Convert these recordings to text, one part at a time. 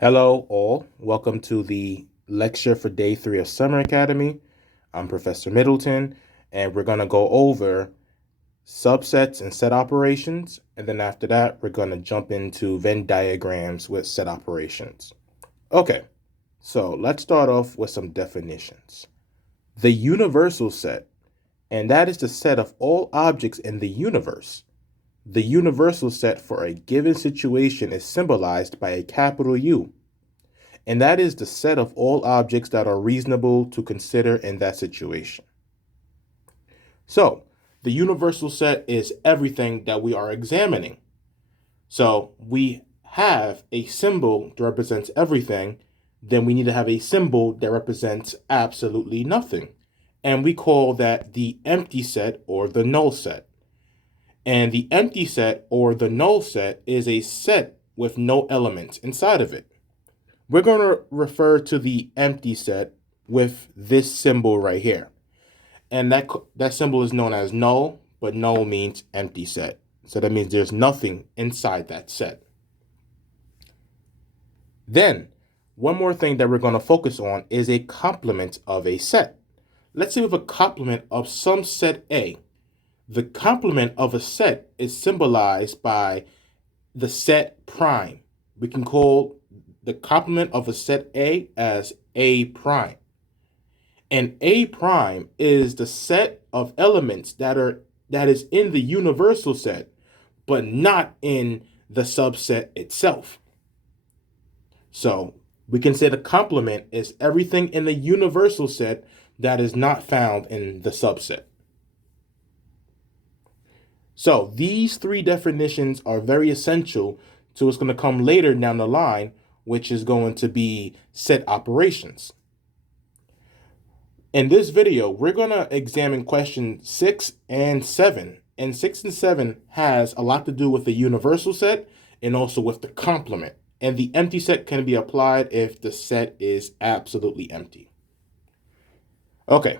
Hello, all. Welcome to the lecture for day 3 of Summer Academy. I'm Professor Middleton, and we're going to go over subsets and set operations. And then after that, we're going to jump into Venn diagrams with set operations. Okay, so let's start off with some definitions. The universal set, and that is the set of all objects in the universe. The universal set for a given situation is symbolized by a capital U, and that is the set of all objects that are reasonable to consider in that situation. So, the universal set is everything that we are examining. So, we have a symbol that represents everything, then we need to have a symbol that represents absolutely nothing. And we call that the empty set or the null set. And the empty set or the null set is a set with no elements inside of it. We're going to refer to the empty set with this symbol right here. And that symbol is known as null, but null means empty set. So that means there's nothing inside that set. Then, one more thing that we're going to focus on is a complement of a set. Let's say we have a complement of some set A. The complement of a set is symbolized by the set prime. We can call the complement of a set A as A prime. And A prime is the set of elements that is in the universal set, but not in the subset itself. So we can say the complement is everything in the universal set that is not found in the subset. So these three definitions are very essential to what's going to come later down the line, which is going to be set operations. In this video, we're going to examine questions 6 and 7. And 6 and 7 has a lot to do with the universal set and also with the complement. And the empty set can be applied if the set is absolutely empty. Okay.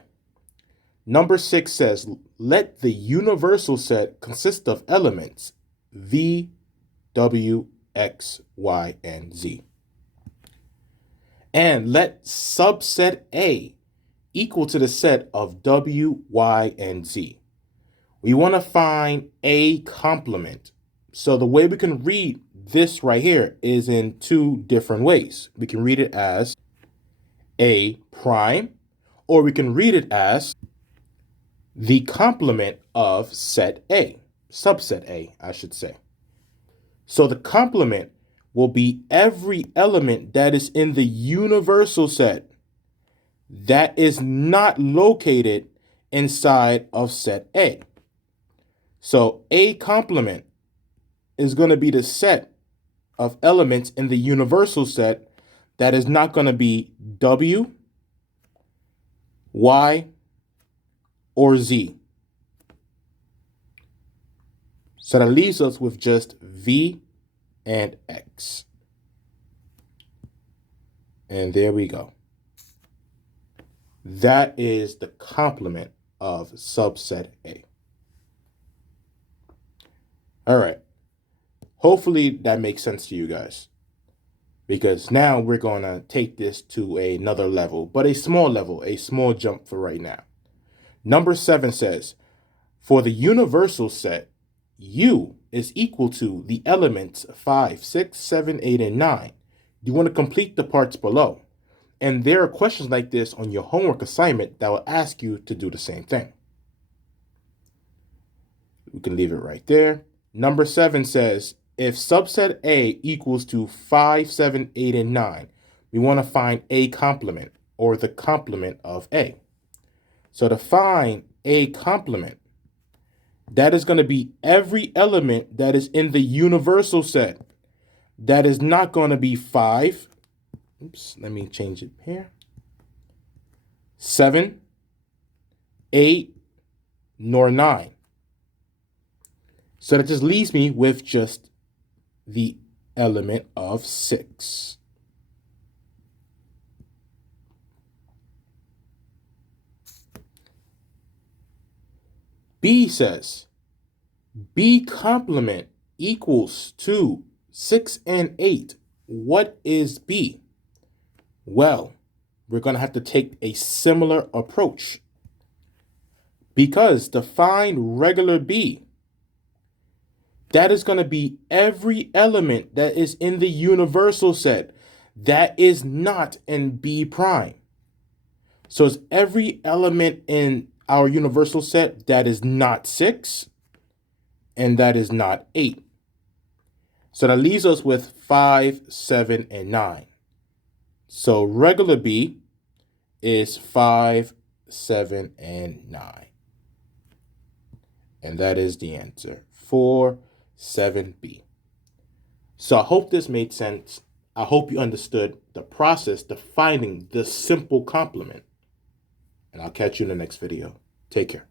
Number 6 says, let the universal set consist of elements V, W, X, Y, and Z. And let subset A equal to the set of W, Y, and Z. We want to find a complement. So the way we can read this right here is in two different ways. We can read it as A prime, or we can read it as the complement of set A, subset A, I should say. So the complement will be every element that is in the universal set that is not located inside of set A. So A complement is going to be the set of elements in the universal set that is not going to be W, Y, or Z. So that leaves us with just V and X. And there we go. That is the complement of subset A. All right. Hopefully that makes sense to you guys, because now we're going to take this to another level, but a small jump for right now. Number 7 says, for the universal set, U is equal to the elements 5, 6, 7, 8, and 9. You want to complete the parts below. And there are questions like this on your homework assignment that will ask you to do the same thing. We can leave it right there. Number 7 says, if subset A equals to 5, 7, 8, and 9, we want to find a complement, or the complement of A. So to find a complement, that is going to be every element that is in the universal set. That is not going to be 5. Oops, let me change it here. 7, 8, nor 9. So that just leaves me with just the element of 6. B says, B complement equals to 6 and 8 what is B? Well, we're going to have to take a similar approach, because to find regular B, that is going to be every element that is in the universal set that is not in B prime. So it's every element in our universal set that is not 6 and that is not 8. So that leaves us with 5, 7, and 9. So regular B is 5, 7, and 9. And that is the answer, 4, 7B. So I hope this made sense. I hope you understood the process to finding the simple complement. And I'll catch you in the next video. Take care.